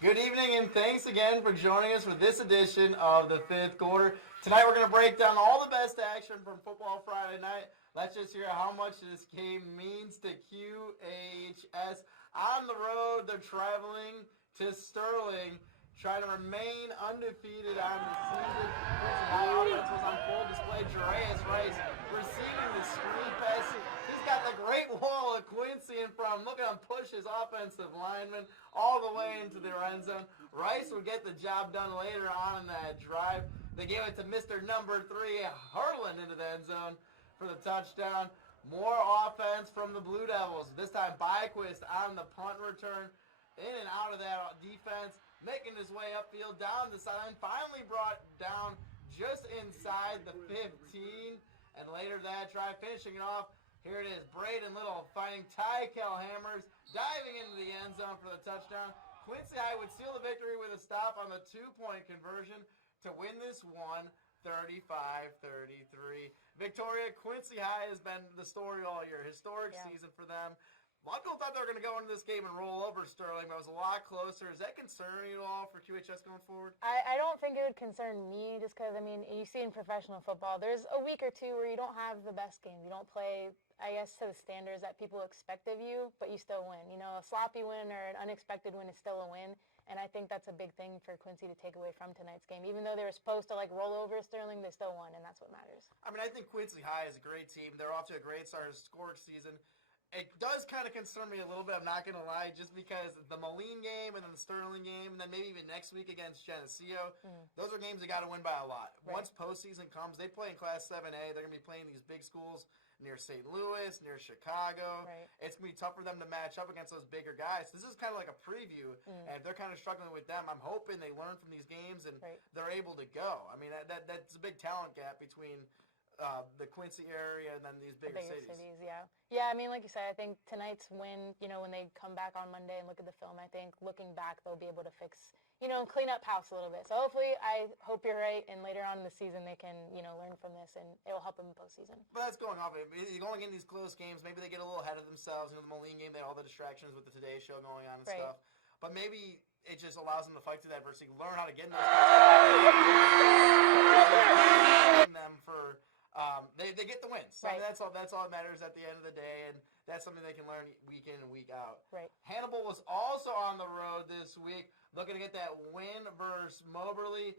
Good evening, and thanks again for joining us for this edition of the fifth quarter. Tonight we're going to break down all the best action from Football Friday night. Let's just hear how much this game means to QHS. On the road, they're traveling to Sterling, trying to remain undefeated on the season. High offense was on full display. Jarius Rice receiving the screen pass. He's got the great wall of Quincy in front. Look at him push his offensive lineman all the way into the end zone. Rice would get the job done later on in that drive. They gave it to Mr. Number 3, hurtling into the end zone for the touchdown. More offense from the Blue Devils. This time Byquist on the punt return. In and out of that defense, making his way upfield, down the sideline, finally brought down just inside the 15. And later that drive, finishing it off. Here it is, Braden Little finding Ty Hammers, diving into the end zone for the touchdown. Quincy High would seal the victory with a stop on the two-point conversion to win this one, 35-33. Victoria, Quincy High has been the story all year. Historic season for them. A lot of people thought they were going to go into this game and roll over Sterling, but it was a lot closer. Is that concerning you at all for QHS going forward? I don't think it would concern me just because, you see in professional football, there's a week or two where you don't have the best game. You don't play, I guess, to the standards that people expect of you, but you still win. A sloppy win or an unexpected win is still a win, and I think that's a big thing for Quincy to take away from tonight's game. Even though they were supposed to, roll over Sterling, they still won, and that's what matters. I think Quincy High is a great team. They're off to a great start, historic season. It does kind of concern me a little bit, I'm not going to lie, just because the Moline game and then the Sterling game and then maybe even next week against Geneseo, those are games they got to win by a lot. Right. Once postseason comes, they play in Class 7A. They're going to be playing these big schools near St. Louis, near Chicago. Right. It's going to be tough for them to match up against those bigger guys. This is kind of like a preview, and if they're kind of struggling with them, I'm hoping they learn from these games and they're able to go. That's a big talent gap between the Quincy area and then these bigger cities. Yeah, like you said, I think tonight's win, when they come back on Monday and look at the film, I think looking back, they'll be able to fix, clean up house a little bit. So hopefully, I hope you're right, and later on in the season, they can, learn from this, and it will help them in postseason. But that's going off. You're going in these close games, maybe they get a little ahead of themselves. The Moline game, they had all the distractions with the Today Show going on and stuff. But maybe it just allows them to fight through that adversity, learn how to get in those games. them for... They get the wins. That's all that matters at the end of the day, and that's something they can learn week in and week out. Right. Hannibal was also on the road this week, looking to get that win versus Moberly.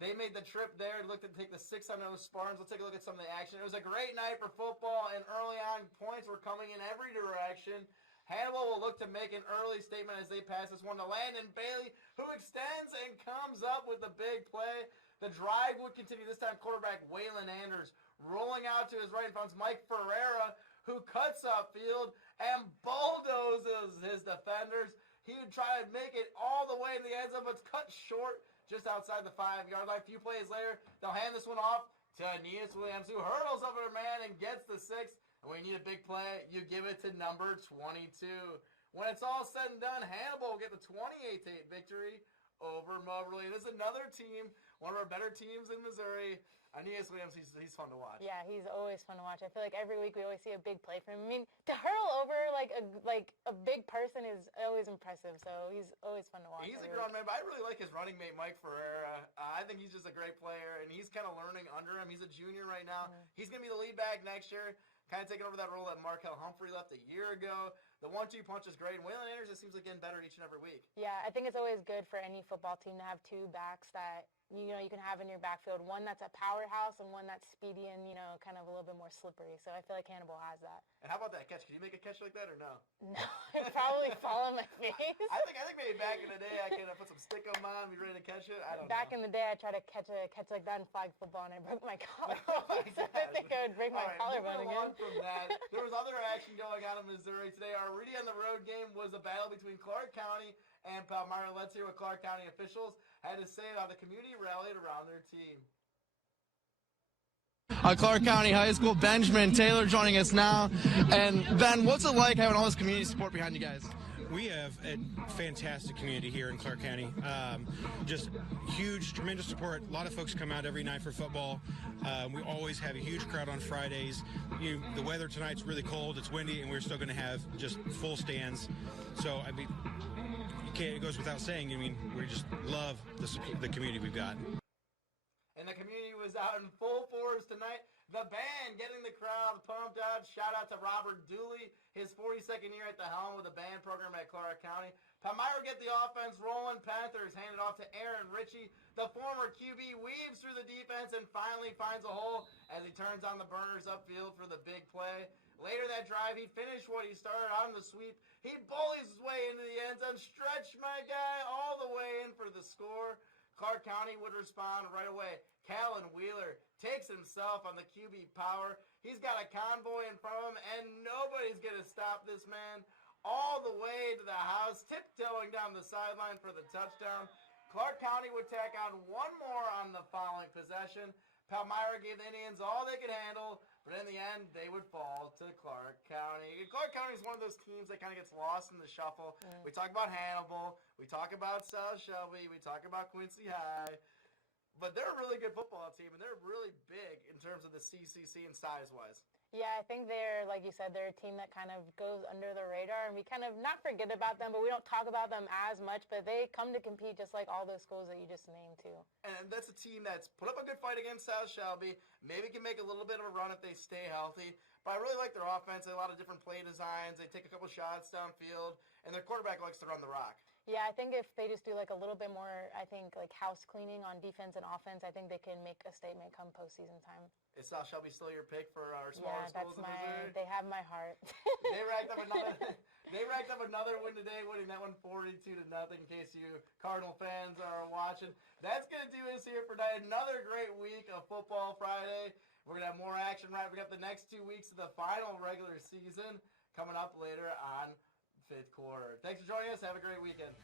They made the trip there, looked to take the 6-0 Spartans. Let's take a look at some of the action. It was a great night for football, and early on, points were coming in every direction. Hannibal will look to make an early statement as they pass this one to Landon Bailey, who extends and comes up with the big play. The drive would continue. This time, quarterback Waylon Anders rolling out to his right and finds Mike Ferreira, who cuts upfield and bulldozes his defenders. He would try to make it all the way to the end zone, but it's cut short just outside the 5-yard line. A few plays later, they'll hand this one off to Aeneas Williams, who hurdles over a man and gets the 6th. And when you need a big play, you give it to number 22. When it's all said and done, Hannibal will get the 28-8 victory over Moberly. This is another team, one of our better teams in Missouri. Aeneas Williams, he's fun to watch. Yeah, he's always fun to watch. I feel like every week we always see a big play from him. To hurl over like a big person is always impressive. So he's always fun to watch. He's a grown man, but I really like his running mate, Mike Ferreira. I think he's just a great player, and he's kind of learning under him. He's a junior right now. He's going to be the lead back next year, kind of taking over that role that Markel Humphrey left a year ago. The 1-2 punch is great, and Waylon Anders just seems like getting better each and every week. Yeah, I think it's always good for any football team to have two backs that you can have in your backfield. One that's a powerhouse and one that's speedy and kind of a little bit more slippery. So I feel like Hannibal has that. And how about that catch? Can you make a catch like that or no? No, I'd probably fall on my face. I think maybe back in the day I could put some stickum on, be ready to catch it. I don't know. Back in the day, I tried to catch like that in flag football, and I broke my collarbone. Oh my So I think I would break my collarbone again. From that, there was other action going on in Missouri today. Our Rudy on the Road game was a battle between Clark County and Palmyra. Let's hear what Clark County officials had to say about the community rallied around their team. Clark County High School, Benjamin Taylor joining us now. And Ben, what's it like having all this community support behind you guys? We have a fantastic community here in Clark County. Just huge, tremendous support. A lot of folks come out every night for football. We always have a huge crowd on Fridays. The weather tonight's really cold, it's windy, and we're still going to have just full stands. So, it goes without saying. I mean, we just love the community we've got. And the community was out in full force tonight. The band getting the crowd pumped out. Shout out to Robert Dooley, his 42nd year at the helm with the band program at Clark County. Palmyra get the offense rolling. Panthers hand it off to Aaron Ritchie. The former QB weaves through the defense and finally finds a hole as he turns on the burners upfield for the big play. Later that drive, he finished what he started on the sweep. He bullies his way into the end zone. Stretch my guy all the way in for the score. Clark County would respond right away. Callan Wheeler takes himself on the QB power. He's got a convoy in front of him, and nobody's going to stop this man all the way to the house, tiptoeing down the sideline for the touchdown. Clark County would tack on one more on the following possession. Palmyra gave the Indians all they could handle, but in the end, they would fall to Clark County. Clark County is one of those teams that kind of gets lost in the shuffle. We talk about Hannibal. We talk about South Shelby. We talk about Quincy High. But they're a really good football team, and they're really big in terms of the CCC and size-wise. Yeah, I think they're, like you said, they're a team that kind of goes under the radar, and we kind of not forget about them, but we don't talk about them as much, but they come to compete just like all those schools that you just named, too. And that's a team that's put up a good fight against South Shelby, maybe can make a little bit of a run if they stay healthy, but I really like their offense. They have a lot of different play designs. They take a couple shots downfield, and their quarterback likes to run the rock. Yeah, I think if they just do like a little bit more, I think like house cleaning on defense and offense, I think they can make a statement come postseason time. Is South Shelby still your pick for our smaller schools in Missouri? They have my heart. They racked up another win today, winning that one 42-0. In case you Cardinal fans are watching, that's gonna do us here for tonight. Another great week of Football Friday. We're gonna have more action. Right, we got the next 2 weeks of the final regular season coming up later on. Fifth quarter. Thanks for joining us. Have a great weekend.